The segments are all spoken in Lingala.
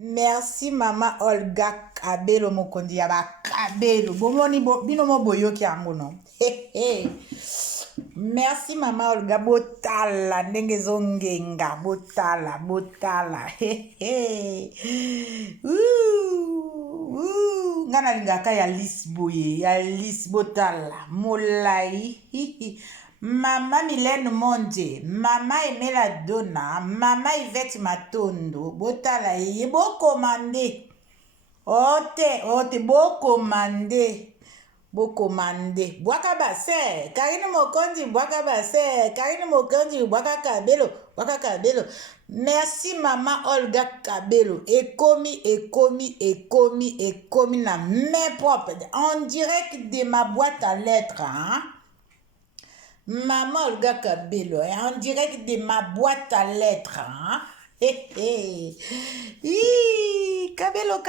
Merci Mama Olga Kabelo mokondi ya ba Kabelo. Bomoni bino mo boyoki yango no. Merci Mama Olga botala ndenge zongenga botala. Ngana lingaka ya lisboye ya lisbotala molai. Mama Mylène Monde, Mama Emela Dona, Mama Yvette Matondo, botala ye bo commandé. Ote bo commandé. Bwaka base, Karine Mokondi, bwaka base, Karine Mokondi, bwaka Kabelo. Merci Mama Olga Kabelo. Ekomi na main propre. En direct de ma boîte à lettres, hein? Maman Olga Kabelo, en direct de ma boîte à lettres. Hein? Kabelo.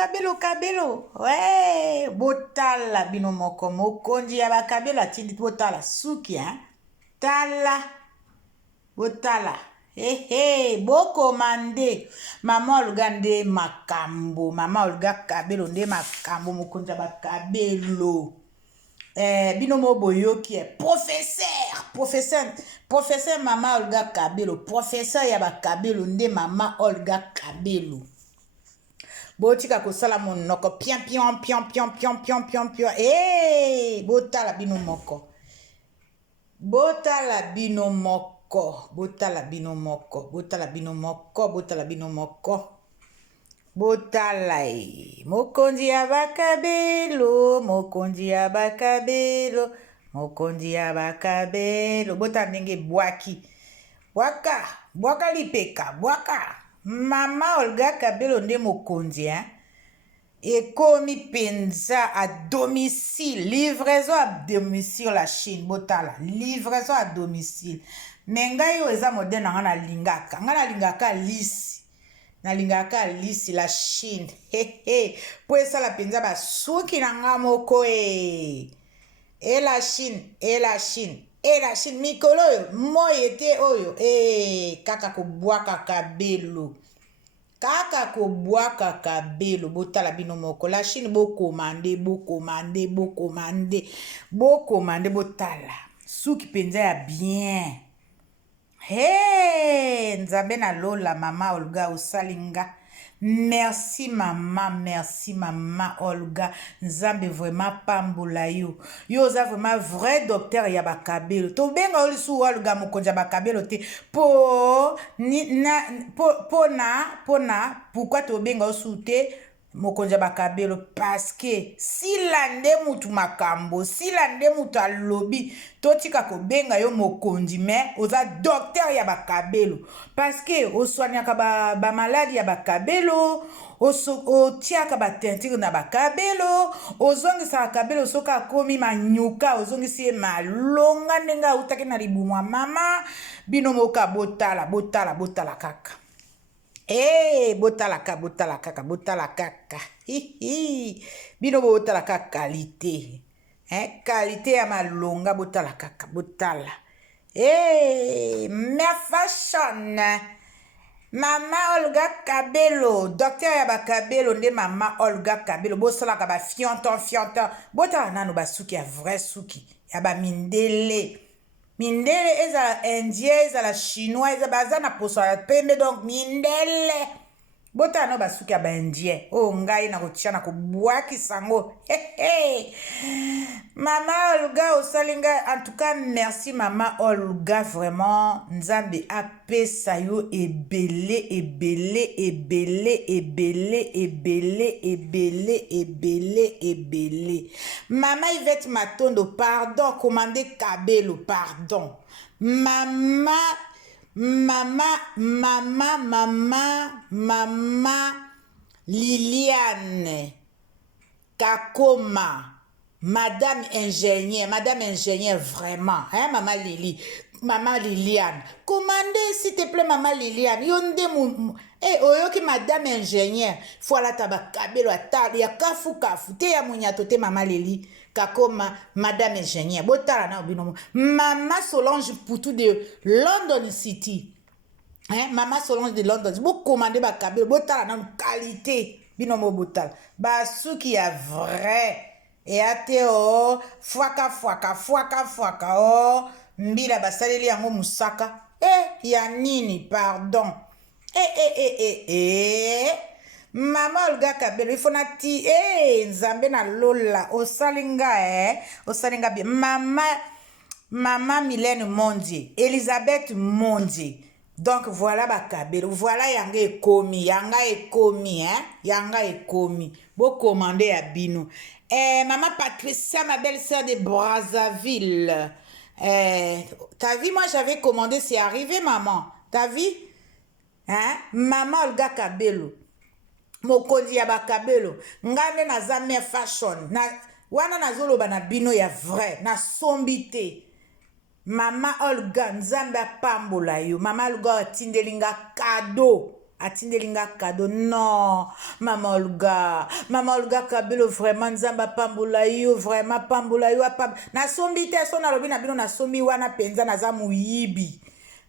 Ouais, botala binomoko mokondi ya ba Kabelo atindi botala suki, hein? Tala, botala. Boko mande. Maman Olga nde makambo. Maman Olga Kabelo nde makambo mokondi ya ba Kabelo. Binomo boyoki est professeur Mama Olga Kabelo, professeur yaba Kabelo nde Mama Olga Kabelo. Botika ko sala monoko pian botala binomoko. Botala mokondi ya bakabelo bota ndenge bwaki bwaka lipeka bwaka Mama Olga Kabelo nde mokondi, hein? Ekomi penza à domicile, livraison à domicile la Chine, botala livraison à domicile. Mengai yo eza modèle na lingaka lisi. Nalingaka lisi la Chine. Po esala penza ba suki na nga moko e la Chine mikolo oyo moyete oyo kaka kobwaka Kabelo botala bino moko la Chine bokomande botala suki penza ya bien. Nzambe na lola Mama Olga osalinga. Merci Mama Olga. Nzambe vraiment pambola yo. Yo oza vraiment vrai docteur ya ba Kabelo. To benga olisu Olga mokonja ba Kabelo te. Pourquoi to benga osu te mokonja ba Kabelo? Parce que sila nde mutu makambo, sila nde mutu alobi, totika ko benga yo mokonji me oza docteur ya ba Kabelo. Parce que oswanyaka ba maladi ya ba Kabelo, otiaka ba tentire na ba Kabelo, ozongisa Kabelo soka komi manyuka, ozongisi ye malonga ndenga utaki na libumwa mama, bino moka botala kaka. Botala kaka. Bino botala kaka qualité. Qualité ya malonga botala kaka, botala. Mère fashion. Mama Olga Kabelo, docteur ya ba Kabelo nde Mama Olga Kabelo. Bosala ka ba fianton. Botala nano ba suki ya vrai suki. Ya ba mindele eza indien, eza la chinois, eza baza na poso ya pembe, donc mindele. Bota no basuki ya ba indien. Ngai na kotia na kubwaki sango. Mama Olga osalinga. En tout cas, merci Mama Olga. Vraiment, nzambe apesa yo ebele. Mama Yvette Matondo, pardon, commandé Kabelo, pardon. Mama Liliane Kakoma, Madame ingénieur, vraiment, hein, Maman Liliane, commandez s'il te plaît Maman Liliane, yonde oyoki Madame ingénieur, voilà taba Kabelo atali ya kafu te ya munyato te Maman Lili Kakoma, Madame ingénieur, botala na obinomo. Maman Solange Poutou de London City, hein, Maman Solange de London, vous commandez ma cabelo, botala na qualité, binomo botal. Ba suki ya vrai. Et ate oh, fuaka oh, mbila basaleli yango musaka. Ya nini, pardon. Mama Olga Kabelo, il faut nati, nzambe na lola, osalinga, osalinga bien. Maman Mylène Mondi, Elisabeth Mondi. Donc voilà Bakabelo, voilà yanga ekomi, yanga ekomi. Bo commandé à Bino. Maman Patricia, ma belle-sœur de Brazzaville. T'as vu, moi j'avais commandé, c'est arrivé maman. T'as vu? Hein? Maman Olga Kabelo. Mokonzi ya bakabelo. Ngane na zame fashion. Wana na zolo na bino ya vrai. Na sombite. Mama Olga nzambe pambola yo. Mama Olga atindelinga kado. Atindelinga kado. Non. Mama Olga Kabelo vraiment nzambe pambola yo. Vraiment pambola yo. Na sombite so na lobi na bino na sombi wana penza na zamu yibi.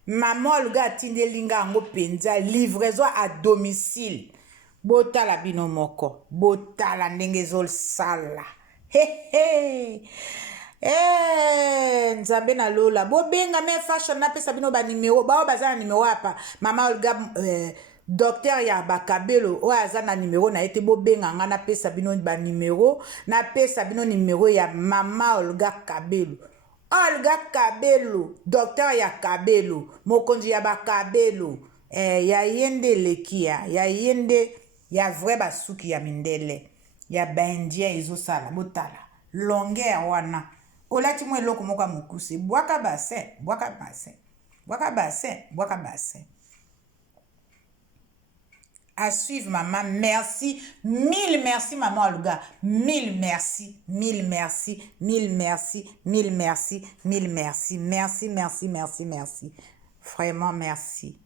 Mama Olga atindelinga ango penza. Livraison à domicile. Botala bino moko. Botala ndenge zol sala. Nzambe na lola. Bobenga me fashion na pesa bino ba numero. Bao bazana numero apa. Mama Olga docteur ya bakabelo. O azana numero na ete bobenga nga na pesa bino ba numero. Na pesa bino numero ya Mama Olga Kabelo. Olga Kabelo. Docteur ya Kabelo. Mokonzi ya bakabelo. Ya yende lekia. Ya yende... Ya vrai basuki ya mindele. Ya bandien ezosala. Botala. Longueur wana. Olati mwe loko moka mukuse. Boaka bassin. Boaka bassin. Boaka bassin. Boaka bassin. À suivre, maman. Merci. Mille merci, maman Olga. Mille merci. Mille merci. Mille merci. Mille merci. Mille merci. Merci, merci, merci, merci. Vraiment merci.